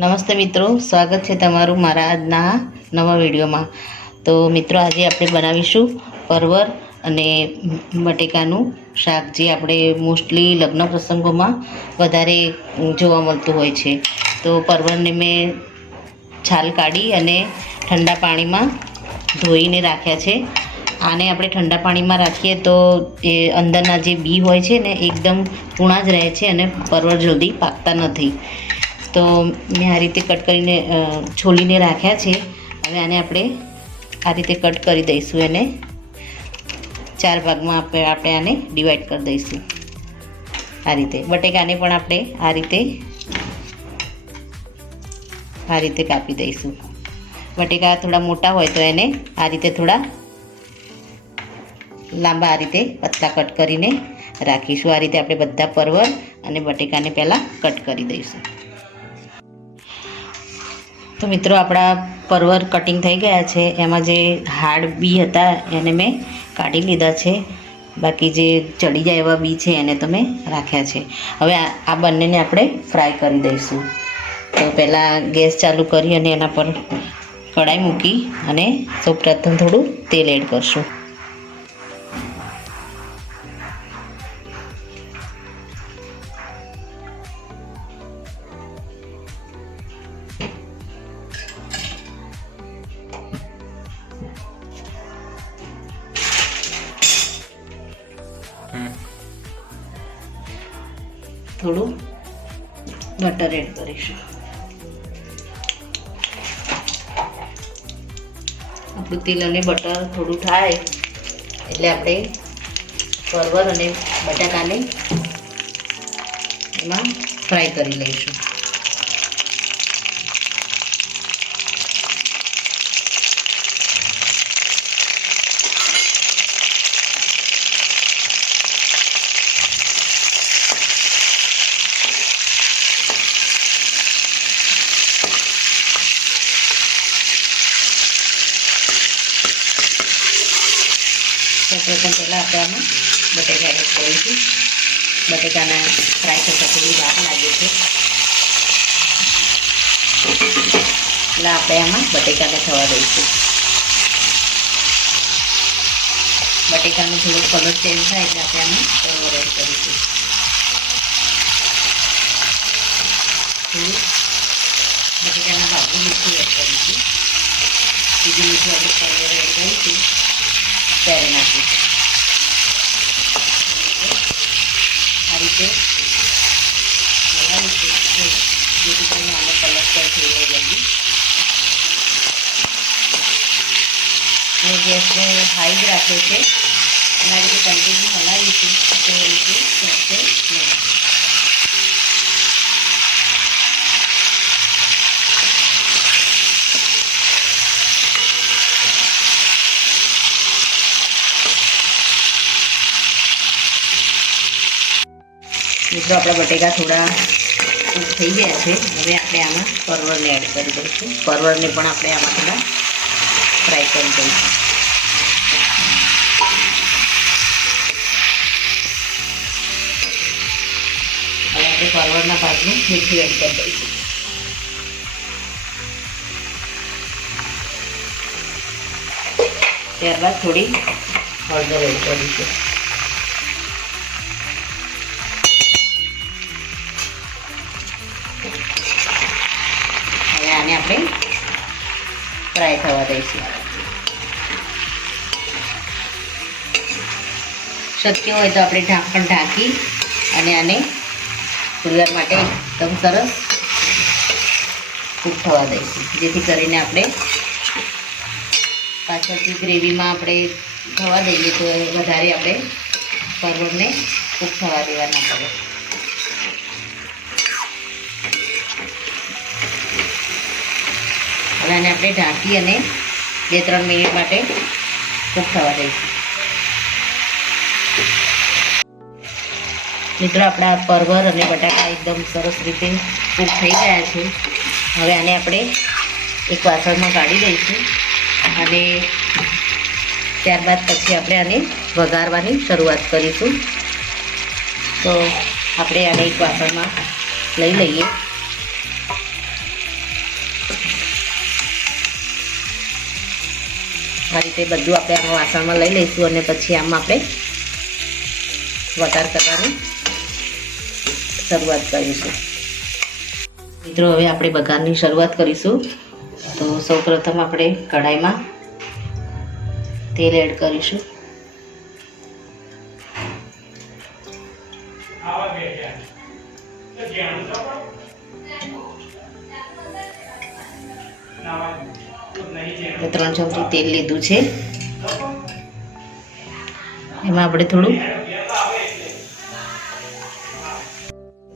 નમસ્તે મિત્રો, સ્વાગત છે તમારું મારા આજના નવા વિડીયોમાં. તો મિત્રો, આજે આપણે બનાવીશું પરવર અને બટેકાનું શાક, જે આપણે મોસ્ટલી લગ્ન પ્રસંગોમાં વધારે જોવા મળતું હોય છે. તો પરવરને મેં છાલ કાઢી અને ઠંડા પાણીમાં ધોઈને રાખ્યા છે. આને આપણે ઠંડા પાણીમાં રાખીએ તો એ અંદરના જે બી હોય છે ને એકદમ કૂણા જ રહે છે અને પરવર જલ્દી પાકતા નથી. તો મેં આ રીતે કટ કરીને છોલીને રાખ્યા છે. હવે આને આપણે આ રીતે કટ કરી દઈશું. એને 4 ભાગમાં આપણે આને ડિવાઈડ કરી દઈશું. આ રીતે બટેકાને પણ આપણે આ રીતે કાપી દઈશું. બટેકા થોડા મોટા હોય તો એને આ રીતે થોડા લાંબા આ રીતે પતલા કટ કરીને રાખીશું. આ રીતે આપણે બધા પરવર અને બટેકાને પહેલાં કટ કરી દઈશું. તો મિત્રો, આપણા પરવર કટિંગ થઈ ગયા છે. એમાં જે હાર્ડ બી હતા એને મેં કાઢી લીધા છે. બાકી જે ચડી જાય એવા બી છે એને તો મેં રાખ્યા છે. હવે આ બંનેને આપણે ફ્રાય કરી દઈશું. તો પહેલાં ગેસ ચાલુ કરી અને એના પર કઢાઈ મૂકી અને સૌપ્રથમ થોડું તેલ એડ કરશું. થોડું બટર એડ કરીશું. આપણું તેલ અને બટર થોડું થાય એટલે આપણે પરવર અને બટાકાને એમાં ફ્રાય કરી લઈશું. સૌપ્રથમ પહેલાં આપણે આમાં બટેકા એડ કરીશું. બટેકાના ફ્રાય થતાં થોડી વાર લાગે છે એટલે આપણે આમાં બટેકાને થવા દઈશું. બટેકાનો થોડો કલર ચેન્જ થાય એટલે આપણે આમાં પરવર એડ કરીશું. થોડું બટેકાના ભાગનું મીઠું એડ કરીશું. બીજું મીઠું આપણે પરવર એડ કરીશું ત્યારે નાખીશું. આ રીતે હલાવીશું જેથી કરીને આનો કલર પણ થઈ જાય જલ્દી. મેં ગેસને હાઈ જ રાખ્યો છે અને આ રીતે કન્ટિન્યુ હલાવીશું તો એ રીતે શકશે નહીં. મિત્રો, આપણા બટેકા થોડા કૂક થઈ ગયા છે. હવે આપણે આમાં પરવરને એડ કરી દઈશું. પરવરને પણ આપણે આમાં થોડા ફ્રાય કરી દઈશું. હવે આપણે પરવરના ભાગનું મીઠું એડ કરી દઈશું. ત્યારબાદ થોડી હળદર એડ કરીશું. આને આપણે ફ્રાય થવા દઈશું. શક્ય હોય તો આપણે ઢાંકણ ઢાંકી અને આને થોડી વાર માટે એકદમ સરસ કૂક થવા દઈશું, જેથી કરીને આપણે પાછળથી ગ્રેવીમાં આપણે થવા દઈએ તો વધારે આપણે પરવરને કૂક થવા દેવા ના પડે. હવે આને આપણે ઢાંકી અને 2-3 મિનિટ માટે કૂક થવા દઈશું. મિત્રો, આપણા પરવર અને બટાકા એકદમ સરસ રીતે કૂક થઈ ગયા છે. હવે આને આપણે એક વાસણમાં કાઢી દઈશું અને ત્યારબાદ પછી આપણે આને વઘારવાની શરૂઆત કરીશું. તો આપણે આને એક વાસણમાં લઈ લઈએ. આ રીતે બધું આપણે આમાં વાસણમાં લઈ લઈશું અને પછી આમાં આપણે વઘાર કરવાની શરૂઆત કરીશું. મિત્રો હવે આપણે વઘારની શરૂઆત કરીશું. તો સૌપ્રથમ આપણે કઢાઈમાં તેલ એડ કરીશું. મેં 3 ચમચી તેલ લીધું છે. એમાં આપણે થોડું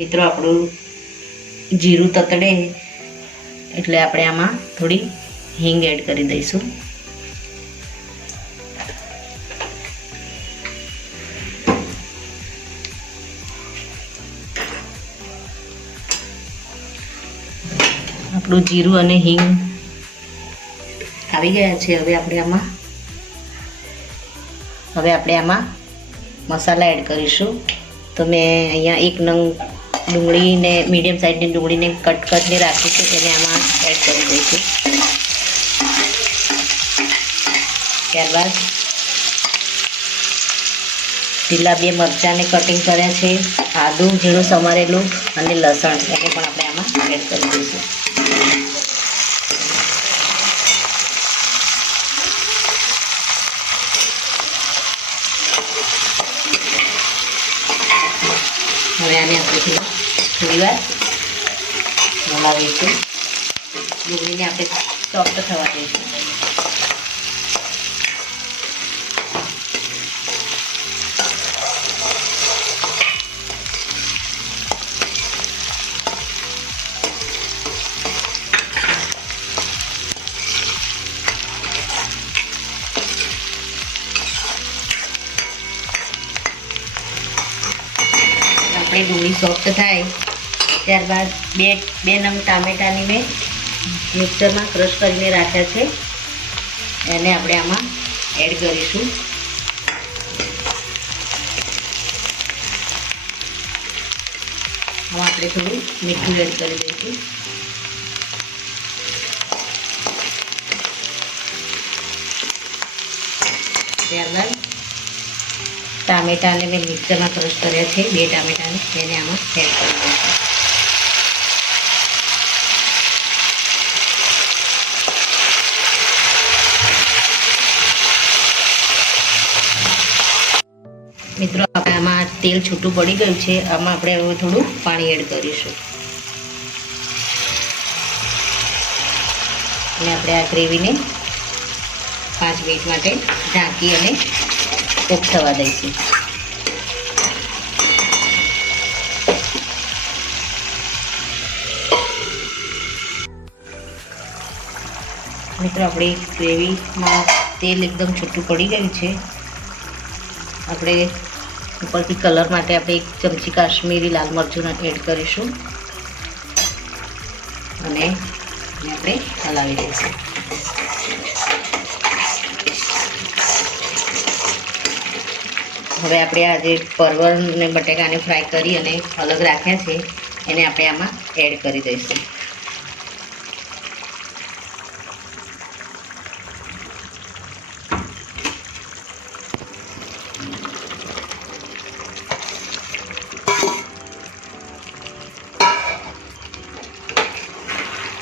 મિત્રો આપણું જીરું તતડે એટલે આપણે આમાં થોડી હિંગ એડ કરી દઈશું. આપણું જીરું અને હિંગ આવી ગયા છે. હવે આપણે આમાં મસાલા એડ કરીશું. તો મેં અહીંયા 1 નંગ ડુંગળીને મીડિયમ સાઇઝની ડુંગળીને કટ કરીને રાખી છે, એને આમાં એડ કરી દઈશું. ત્યારબાદ લીલા 2 મરચાંને કટિંગ કર્યા છે, આદું ઝીણું સમારેલું અને લસણ એને પણ આપણે આમાં એડ કરી દઈશું. હવે આને આપણે થોડી વાર હલાવીશું. ડુંગળીને આપણે સોફ્ટ થવા દઈશું. ડુંગળી સોફ્ટ થાય ત્યારબાદ બે નંગ ટામેટાની મેં મિક્સરમાં ક્રશ કરીને રાખ્યા છે, એને આપણે આમાં એડ કરીશું. હવે આપણે થોડું મીઠું એડ કરી દઈશું. ત્યારબાદ ટામેટાને મેં મિક્સરમાં ક્રશ કર્યા છે, 2 ટામેટાને તેને આમાં એડ કરી દઈશું. મિત્રો આપણે આમાં તેલ છૂટું પડી ગયું છે. આમાં આપણે હવે થોડું પાણી એડ કરીશું અને આપણે આ ગ્રેવીને 5 મિનિટ માટે ઢાંકી અને કૂક થવા દઈશું. મિત્રો આપણી ગ્રેવીમાં તેલ એકદમ છૂટું પડી ગયું છે. આપણે ઉપરથી કલર માટે આપણે 1 ચમચી કાશ્મીરી લાલ મરચું એડ કરીશું અને આપણે હલાવી દઈશું. હવે આપણે આ જે પરવળ અને બટેકાને ફ્રાય કરી અને અલગ રાખ્યા છે એને આપણે આમાં એડ કરી દઈશું.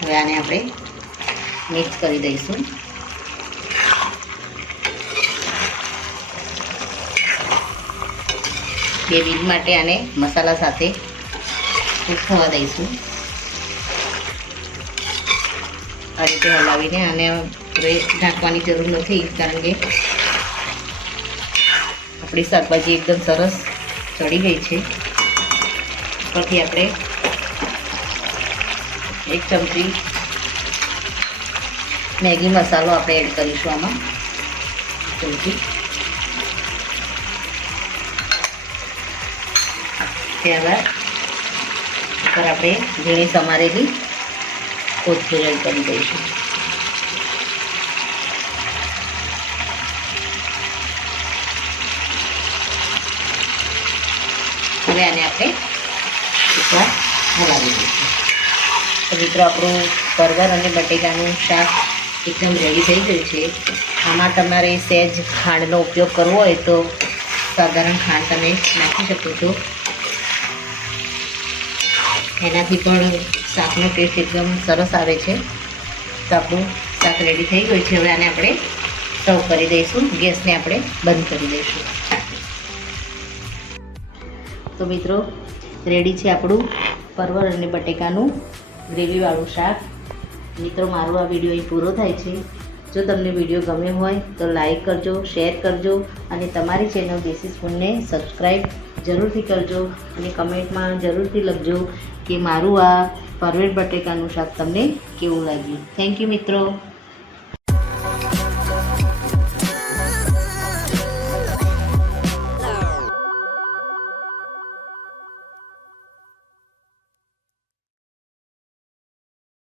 હવે આને આપણે મિક્સ કરી દઈશું. બે મિનિટ માટે આને મસાલા સાથે કૂક થવા દઈશું. આ રીતે હલાવીને આને હવે ઢાંકવાની જરૂર નથી, કારણ કે આપણી શાકભાજી એકદમ સરસ ચડી ગઈ છે. ઉપરથી આપણે 1 ચમચી મેગી મસાલો આપણે એડ કરીશું આમાં. ચમચી ત્યારબાદ ઉપર આપણે ઝીણી સમારેલી કોથમીર એડ કરી દઈશું. હવે આને આપણે એકવાર હલાવી દઈશું. તો મિત્રો આપણું પરવર અને બટેકાનું શાક એકદમ રેડી થઈ ગયું છે. આમાં તમારે સહેજ ખાંડનો ઉપયોગ કરવો હોય તો સાધારણ ખાંડ તમે નાખી શકો છો. એનાથી પણ શાકનો ટેસ્ટ એકદમ સરસ આવે છે. તો આપણું શાક રેડી થઈ ગયું છે. હવે આને આપણે સર્વ કરી દઈશું. ગેસને આપણે બંધ કરી દઈશું. તો મિત્રો રેડી છે આપણું પરવર અને બટેકાનું ગ્રેવીવાળું શાક. મિત્રો મારો આ વિડીયો અહીં પૂરો થાય છે. જો તમને વિડીયો ગમ્યો હોય તો લાઈક કરજો, શેર કરજો અને તમારી ચેનલ દેશી સ્પૂનને સબસ્ક્રાઈબ જરૂરથી કરજો અને કમેન્ટમાં જરૂરથી લખજો કે મારું આ પરવર બટેકાનું શાક તમને કેવું લાગ્યું. થેન્ક યુ મિત્રો.